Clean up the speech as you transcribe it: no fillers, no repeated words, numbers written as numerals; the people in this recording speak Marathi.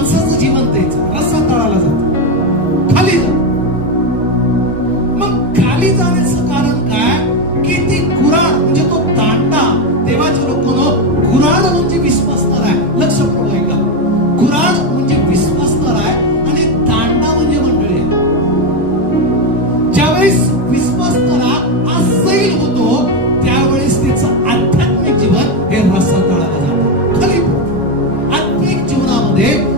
माणसाचं जीवन तेच रस्ता तळाला जातो, खाली जातो. मग खाली जाण्याचं कारण काय की ती कुऱ्हाड म्हणजे तो दांडा, देवाचे लोकांनो कुऱ्हाड म्हणजे विश्वासणार आहे. लक्ष पडू ऐका, कुऱ्हाड म्हणजे विश्वासणार आहे आणि दांडा म्हणजे मंडळी आहे. ज्यावेळेस विश्वासणारा असैल होतो त्यावेळेस त्याचं आध्यात्मिक जीवन हे रस्ता तळाला जातं, खाली. आत्मिक जीवनामध्ये